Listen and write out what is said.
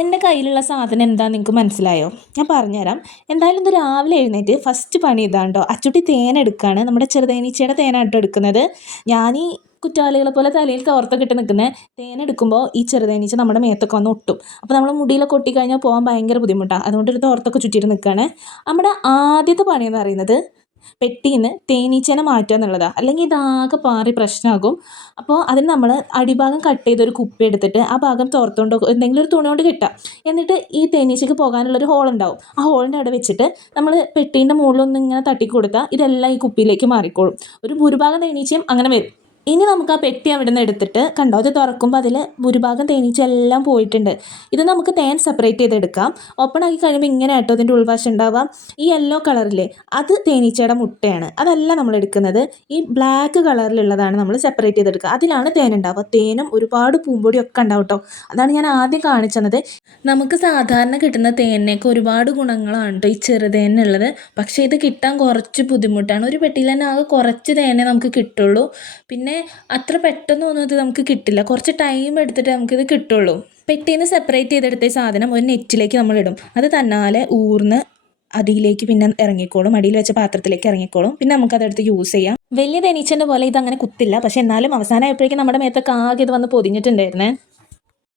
എൻ്റെ കയ്യിലുള്ള സാധനം എന്താണെന്ന് നിങ്ങൾക്ക് മനസ്സിലായോ? ഞാൻ പറഞ്ഞുതരാം. എന്തായാലും ഇന്ന് രാവിലെ എഴുന്നേറ്റ് ഫസ്റ്റ് പണി ഇതാണ്ടോ, അച്ചുട്ടി തേൻ എടുക്കുകയാണ്. നമ്മുടെ ചെറുതേനീച്ചയുടെ തേനാട്ടോ എടുക്കുന്നത്. ഞാൻ ഈ കുറ്റവാളികളെ പോലെ തലയിൽ തോർത്തൊക്കെ ഇട്ട് നിൽക്കുന്നത്. തേനെടുക്കുമ്പോൾ ഈ ചെറുതേനീച്ച നമ്മുടെ മേത്തൊക്കെ വന്ന് ഒട്ടും. അപ്പോൾ നമ്മൾ മുടിയിലൊക്കെ ഒട്ടിക്കഴിഞ്ഞാൽ പോകാൻ ഭയങ്കര ബുദ്ധിമുട്ടാണ്. അതുകൊണ്ട് ഒരു തോർത്തൊക്കെ ചുറ്റിയിട്ട് നിൽക്കുകയാണ്. നമ്മുടെ ആദ്യത്തെ പണി എന്ന് പറയുന്നത് പെട്ടിയിൽ നിന്ന് തേനീച്ചേനെ മാറ്റുക എന്നുള്ളതാണ്. അല്ലെങ്കിൽ ഇതാകെ പാറി പ്രശ്നമാകും. അപ്പോൾ അതിന് നമ്മൾ അടിഭാഗം കട്ട് ചെയ്തൊരു കുപ്പി എടുത്തിട്ട് ആ ഭാഗം തോർത്തുകൊണ്ടോ എന്തെങ്കിലും ഒരു തുണി കൊണ്ട് കെട്ടാം. എന്നിട്ട് ഈ തേനീച്ചയ്ക്ക് പോകാനുള്ളൊരു ഹോളുണ്ടാവും. ആ ഹോളിൻ്റെ അവിടെ വെച്ചിട്ട് നമ്മൾ പെട്ടീൻ്റെ മുകളിലൊന്ന് ഇങ്ങനെ തട്ടി കൊടുത്താൽ ഇതെല്ലാം ഈ കുപ്പിയിലേക്ക് മാറിക്കോളും. ഒരു ഭൂരിഭാഗം തേനീച്ചയും അങ്ങനെ വരും. ഇനി നമുക്ക് ആ പെട്ടി അവിടെ നിന്ന് എടുത്തിട്ട് കണ്ടോ, അത് തുറക്കുമ്പോൾ അതിൽ ഭൂരിഭാഗം തേനീച്ച എല്ലാം പോയിട്ടുണ്ട്. ഇത് നമുക്ക് തേൻ സെപ്പറേറ്റ് ചെയ്തെടുക്കാം. ഓപ്പൺ ആക്കി കഴിയുമ്പോൾ ഇങ്ങനെ ആട്ടോ അതിൻ്റെ ഉൾവശം ഉണ്ടാവാം. ഈ യെല്ലോ കളറിലെ അത് തേനീച്ചയുടെ മുട്ടയാണ്. അതല്ല നമ്മൾ എടുക്കുന്നത്. ഈ ബ്ലാക്ക് കളറിലുള്ളതാണ് നമ്മൾ സെപ്പറേറ്റ് ചെയ്തെടുക്കുക. അതിലാണ് തേൻ ഉണ്ടാവുക. തേനും ഒരുപാട് പൂമ്പൊടിയൊക്കെ ഉണ്ടാവും കേട്ടോ. അതാണ് ഞാൻ ആദ്യം കാണിച്ചത്. നമുക്ക് സാധാരണ കിട്ടുന്ന തേനിനൊക്കെ ഒരുപാട് ഗുണങ്ങളാണ് കേട്ടോ ഈ ചെറുതേനുള്ളത്. പക്ഷേ ഇത് കിട്ടാൻ കുറച്ച് ബുദ്ധിമുട്ടാണ്. ഒരു പെട്ടിയിൽ തന്നെ ആകെ കുറച്ച് തേനേ നമുക്ക് കിട്ടുള്ളൂ. പിന്നെ അത്ര പെട്ടെന്നൊന്നും ഇത് നമുക്ക് കിട്ടില്ല. കുറച്ച് ടൈം എടുത്തിട്ട് നമുക്കിത് കിട്ടുള്ളൂ. പെട്ടിയിൽ നിന്ന് സെപ്പറേറ്റ് ചെയ്തെടുത്ത സാധനം ഒരു നെറ്റിലേക്ക് നമ്മളിടും. അത് തന്നാലെ ഊർന്ന് അടിയിലേക്ക് പിന്നെ ഇറങ്ങിക്കോളും. അടിയിൽ വെച്ച പാത്രത്തിലേക്ക് ഇറങ്ങിക്കോളും. പിന്നെ നമുക്കതെടുത്ത് യൂസ് ചെയ്യാം. വലിയ തേനീച്ചൻ്റെ പോലെ ഇതങ്ങനെ കുത്തില്ല. പക്ഷെ എന്നാലും അവസാനമായപ്പോഴേക്കും നമ്മുടെ മേത്തൊക്കെ ആകെ ഇത് വന്ന് പൊതിഞ്ഞിട്ടുണ്ടായിരുന്നേ.